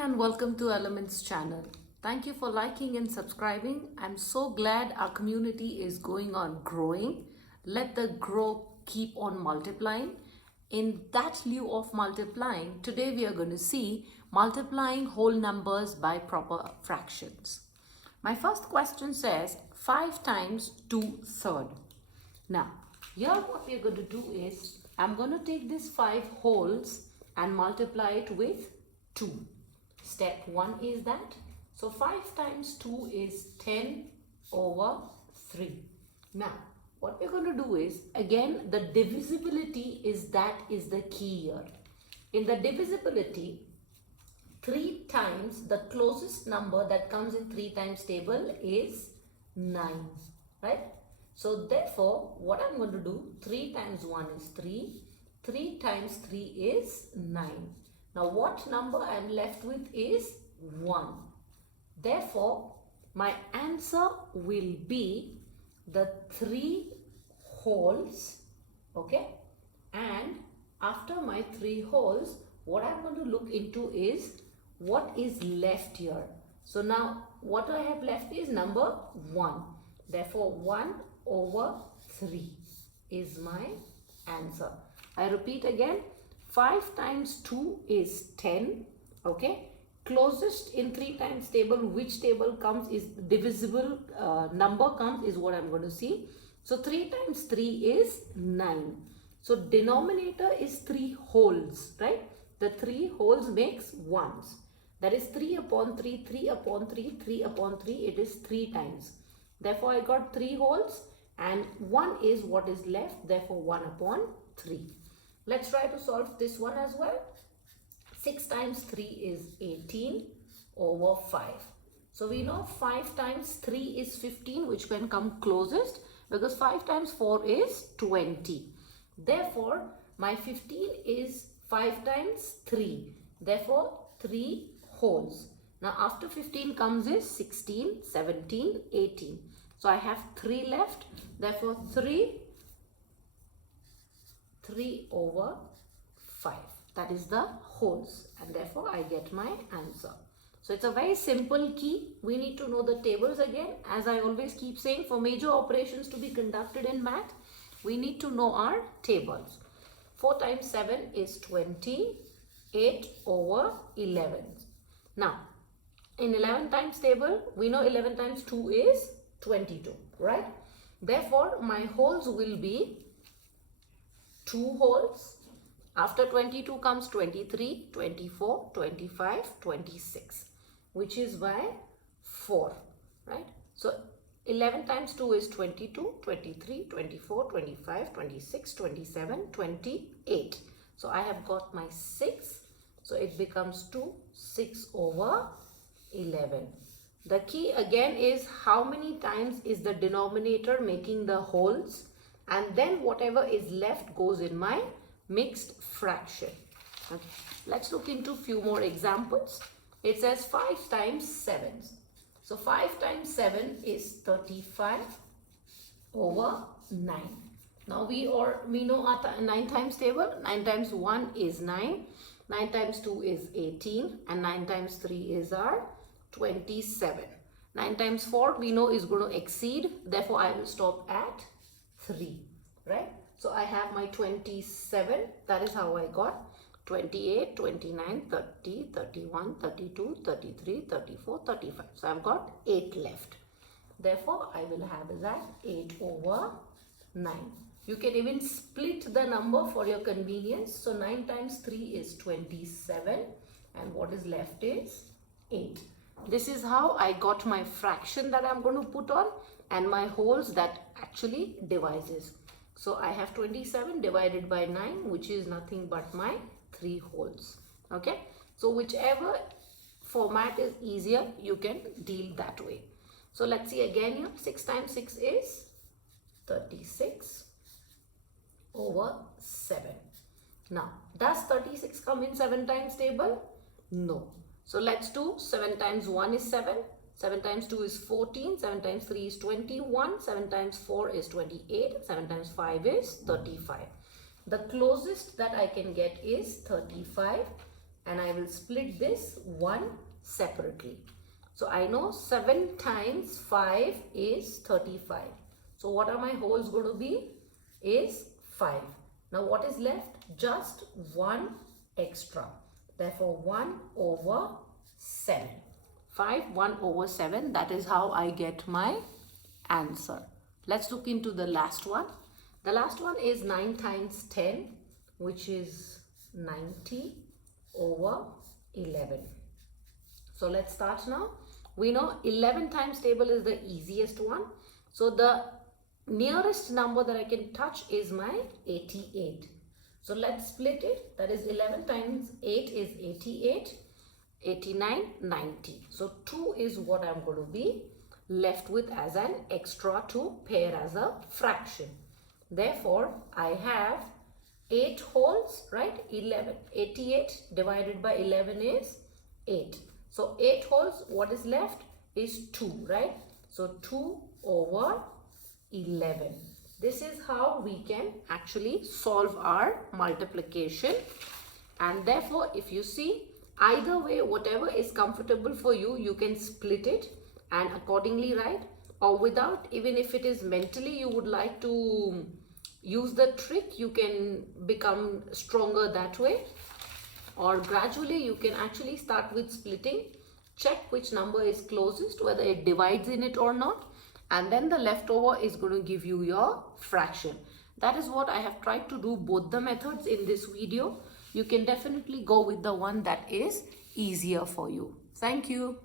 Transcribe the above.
and welcome to Elements channel. Thank you for liking and subscribing. I'm so glad our community is going on growing. Let the grow keep on multiplying. In that lieu of multiplying, today we are going to see multiplying whole numbers by proper fractions. My first question says 5 times 2/3. Now, here what we are going to do is, I'm going to take these 5 wholes and multiply it with 2. Step 1 is that. So 5 times 2 is 10 over 3. Now, what we're going to do is, again, the divisibility is the key here. In the divisibility, 3 times the closest number that comes in 3 times table is 9, right? So therefore, what I'm going to do, 3 times 1 is 3, 3 times 3 is 9. Now what number I'm left with is 1. Therefore, my answer will be the 3 wholes, okay? And after my 3 wholes, what I'm going to look into is what is left here. So now what I have left is number 1. Therefore, 1 over 3 is my answer. I repeat again, 5 times 2 is 10, okay? Closest in 3 times table, which table comes is divisible number comes is what I'm going to see. So 3 times 3 is 9. So denominator is 3 wholes, right? The 3 wholes makes 1s. That is 3 upon 3, 3 upon 3, 3 upon 3. It is 3 times. Therefore, I got 3 wholes and 1 is what is left. Therefore, 1 upon 3. Let's try to solve this one as well. 6 times 3 is 18 over 5. So we know 5 times 3 is 15, which can come closest, because 5 times 4 is 20. Therefore, my 15 is 5 times 3. Therefore, 3 wholes. Now after 15 comes is 16, 17, 18. So I have 3 left. Therefore, 3 over 5. That is the wholes, and therefore I get my answer. So it's a very simple key. We need to know the tables again. As I always keep saying, for major operations to be conducted in math, we need to know our tables. 4 times 7 is 20, 8 over 11. Now, in 11 times table, we know 11 times 2 is 22, right? Therefore, my wholes will be 2 wholes. After 22 comes 23, 24, 25, 26, which is by 4, right? So 11 times 2 is 22, 23, 24, 25, 26, 27, 28. So I have got my 6. So it becomes 6 over 11. The key again is how many times is the denominator making the wholes, and then whatever is left goes in my mixed fraction. Okay. Let's look into few more examples. It says 5 times 7. So 5 times 7 is 35 over 9. Now we know our 9 times table. 9 times 1 is 9. 9 times 2 is 18. And 9 times 3 is our 27. 9 times 4 we know is going to exceed. Therefore, I will stop at 3. Right? So I have my 27. That is how I got 28, 29, 30, 31, 32, 33, 34, 35. So I've got 8 left. Therefore, I will have that 8 over 9. You can even split the number for your convenience. So 9 times 3 is 27. And what is left is 8. This is how I got my fraction that I'm going to put on and my wholes that actually divides. So I have 27 divided by 9, which is nothing but my 3 wholes. Okay. So whichever format is easier, you can deal that way. So let's see again here. 6 times 6 is 36 over 7. Now, does 36 come in 7 times table? No. So let's do 7 times 1 is 7. 7 times 2 is 14, 7 times 3 is 21, 7 times 4 is 28, 7 times 5 is 35. The closest that I can get is 35. and I will split this 1 separately. So I know 7 times 5 is 35. So what are my wholes going to be? Is 5. Now what is left? Just 1 extra. Therefore 1 over 7. 5, 1 over 7. That is how I get my answer. Let's look into the last one. The last one is 9 times 10, which is 90 over 11. So let's start now. We know 11 times table is the easiest one. So the nearest number that I can touch is my 88. So let's split it. That is 11 times 8 is 88, 89, 90. So 2 is what I'm going to be left with as an extra to pair as a fraction. Therefore, I have 8 wholes, right? 11. 88 divided by 11 is 8. So 8 wholes, what is left is 2, right? So 2 over 11. This is how we can actually solve our multiplication. And therefore, if you see, either way, whatever is comfortable for you, you can split it and accordingly write, or without, even if it is mentally you would like to use the trick, you can become stronger that way. Or gradually you can actually start with splitting, check which number is closest, whether it divides in it or not, and then the leftover is going to give you your fraction. That is what I have tried to do both the methods in this video. You can definitely go with the one that is easier for you. Thank you.